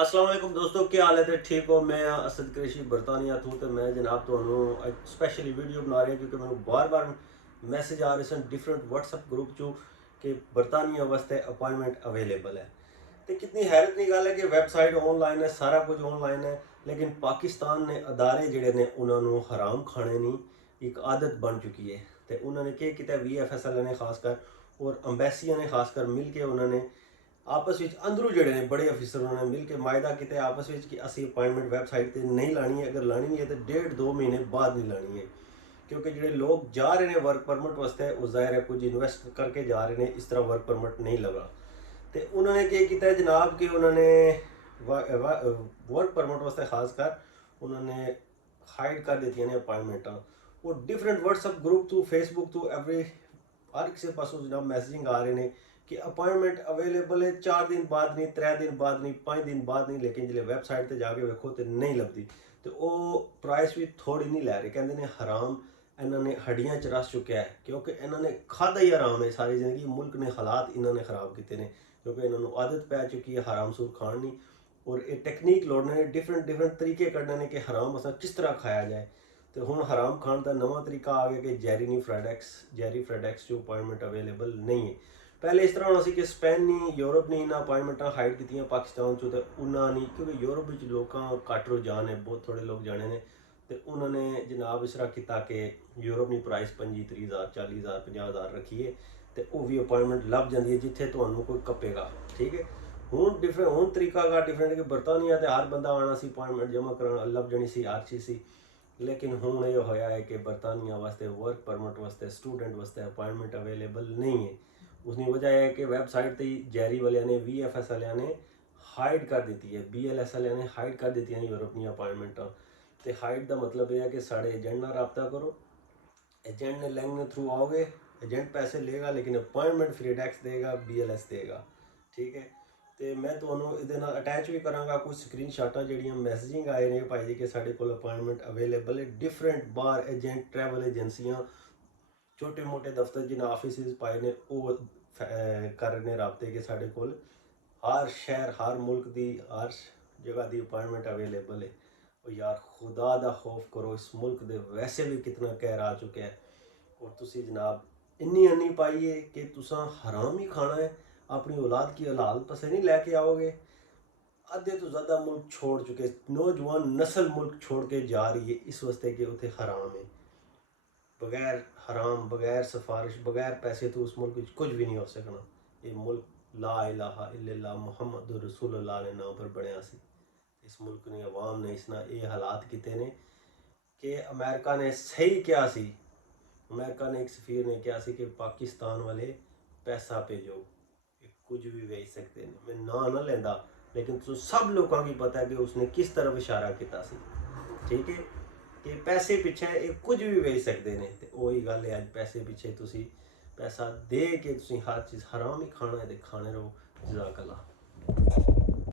अस्सलाम वालेकुम दोस्तों, क्या हाल है? तो ठीक हो? मैं असद कुरैशी बरतानिया तो मैं जनाब ਤੁਹਾਨੂੰ स्पेशली वीडियो बना रहा क्योंकि मैं बार बार मैसेज आ रहे सन डिफरेंट व्हाट्सएप ग्रुप चो कि बरतानिया वास्ते अपॉइंटमेंट अवेलेबल है। तो कितनी हैरत की गल है कि वैबसाइट ऑनलाइन है, सारा कुछ ऑनलाइन है, लेकिन पाकिस्तान ने अदारे जिहड़े ने उन्होंने हराम खाने की एक आदत बन चुकी है। तो उन्होंने क्या किया, VFSL ने खासकर और अंबैसिया ने खासकर मिल के उन्होंने आपस में अंदरों जड़े ने बड़े अफिसर उन्होंने मिल के मायदा किया आपस में कि असी अपॉइंटमेंट वैबसाइट पर नहीं लानी है, अगर लानी है तो 1.5-2 महीने बाद नहीं लानी है। क्योंकि जो लोग जा रहे हैं वर्क परमिट वास्ते वो जाहिर है कुछ इन्वेस्ट करके जा रहे हैं, इस तरह वर्क परमिट नहीं लगा। तो उन्होंने क्या किया जनाब कि उन्होंने वर्क परमिट वास्ते खासकर उन्होंने हाइड कर दी ने अपॉइंटमेंट वो different WhatsApp group through Facebook through every हर किसी पासों जनाब मैसेजिंग आ रहे हैं कि अपॉइंटमेंट अवेलेबल है 4 दिन बाद नहीं, 3 दिन बाद नहीं, 5 दिन बाद नहीं, लेकिन जो वैबसाइट पर जाके वेखो तो नहीं लगती। तो वो प्राइस भी थोड़ी नहीं लै रहे, कहते हैं हराम इन्होंने हड्डियां च रस चुका है क्योंकि इन्होंने खादा ही हराम है सारी जिंदगी। मुल्क ने हालात इन्होंने खराब किए हैं क्योंकि इन्होंने आदत पै चुकी है हराम सूर खाण की। और ये टेक्नीक लोड़ने ने डिफरेंट डिफरेंट तरीके कढ़ने ने कि हराम असा किस तरह खाया जाए। तो हुण हराम खाण का नवा तरीका आ गया कि जैरी फ्रेडेक्स जो अपॉइंटमेंट अवेलेबल नहीं है। पहले इस तरह होना सी कि स्पेन नहीं, यूरोप ने इन्होंने अपॉइंटमेंट हाइड की पाकिस्तान चो, तो उन्होंने नहीं, क्योंकि यूरोप में लोगों घट रुझान है, बहुत थोड़े लोग जाने ने। तो उन्होंने जनाब इस तरह किया कि यूरोप ने प्राइस 25-30,000 40,000 50,000 रखी है। तो वह भी अपॉइंटमेंट लभ जाती है जिथे तो कोई कपेगा। ठीक है, हूँ डिफरेंट हूँ तरीका का डिफरेंट कि बरतानिया तो हर बंदा आना सी अपॉइंटमेंट जमा करा लभ जानी सी हर चीज़ सी। लेकिन हूँ ये होया है कि बरतानिया वास्ते वर्क परमिट वास्ते स्टूडेंट वास्ते अपॉइंटमेंट अवेलेबल नहीं है। उसकी वजह है कि वैबसाइट तो जैरी वाले ने VFS वाले ने हाइड कर दी है, BLS वाले ने हाइड कर दी है यूरोप अपॉइंटमेंटा। तो हाइड का मतलब यह है कि साढ़े एजेंट ना रबता करो, एजेंट ने लिंक थ्रू आओगे, एजेंट पैसे लेगा लेकिन अपॉइंटमेंट फ्री टैक्स देगा, BLS देगा। ठीक है, तो मैं ਤੁਹਾਨੂੰ ਇਹਦੇ ਨਾਲ ਅਟੈਚ ਵੀ ਕਰਾਂਗਾ ਕੁਝ ਸਕਰੀਨਸ਼ਾਟਾਂ ਜਿਹੜੀਆਂ ਮੈਸੇजिंग ਆਏ ਨੇ ਭਾਈ ਜੀ ਕਿ ਸਾਡੇ ਕੋਲ ਅਪਾਇੰਟਮੈਂਟ ਅਵੇਲੇਬਲ ਹੈ। डिफरेंट बार एजेंट ट्रैवल एजेंसियां छोटे मोटे दफ्तर जिन्हें ऑफिस पाए ने वो कर रहे रबते कि साढ़े कोल हर शहर हर मुल्क की हर जगह की अपॉइंटमेंट अवेलेबल है। और यार खुदा दा खौफ करो, इस मुल्क दे वैसे भी कितना कहर आ चुका है और तुसी जनाब इन्नी अन्नी पाई है कि तुसा हराम ही खाना है, अपनी औलाद की हलाल पसे नहीं लैके आओगे। आधे तो ज़्यादा मुल्क छोड़ चुके, नौजवान नस्ल मुल्क छोड़ के जा रही है इस वास्ते कि उसे हराम है। बगैर हराम बगैर सिफारिश बगैर पैसे तो उस मुल्क कुछ भी नहीं हो सकना। ये मुल्क ला इलाहा इल्लल्लाह मुहम्मद रसूलुल्लाह के नाम पर बनया सी। इस मुल्क ने अवाम ने इसना ये हालात किते ने कि अमेरिका ने सही किया सी। अमेरिका ने एक सफीर ने कहा सी कि पाकिस्तान वाले पैसा भेजो, कुछ भी भेज सकते हैं। मैं ना लेंदा लेकिन तो सब लोगों की पता है कि उसने किस तरफ इशारा किया सी। ठीक है, कि पैसे पिछे ये कुछ भी भेज सकते हैं। तो वही गल है, अज पैसे पिछे तुसी पैसा दे के तुसी हर चीज़ हराम ही खाना है तो खाने रहो। जज़ाकल्लाह।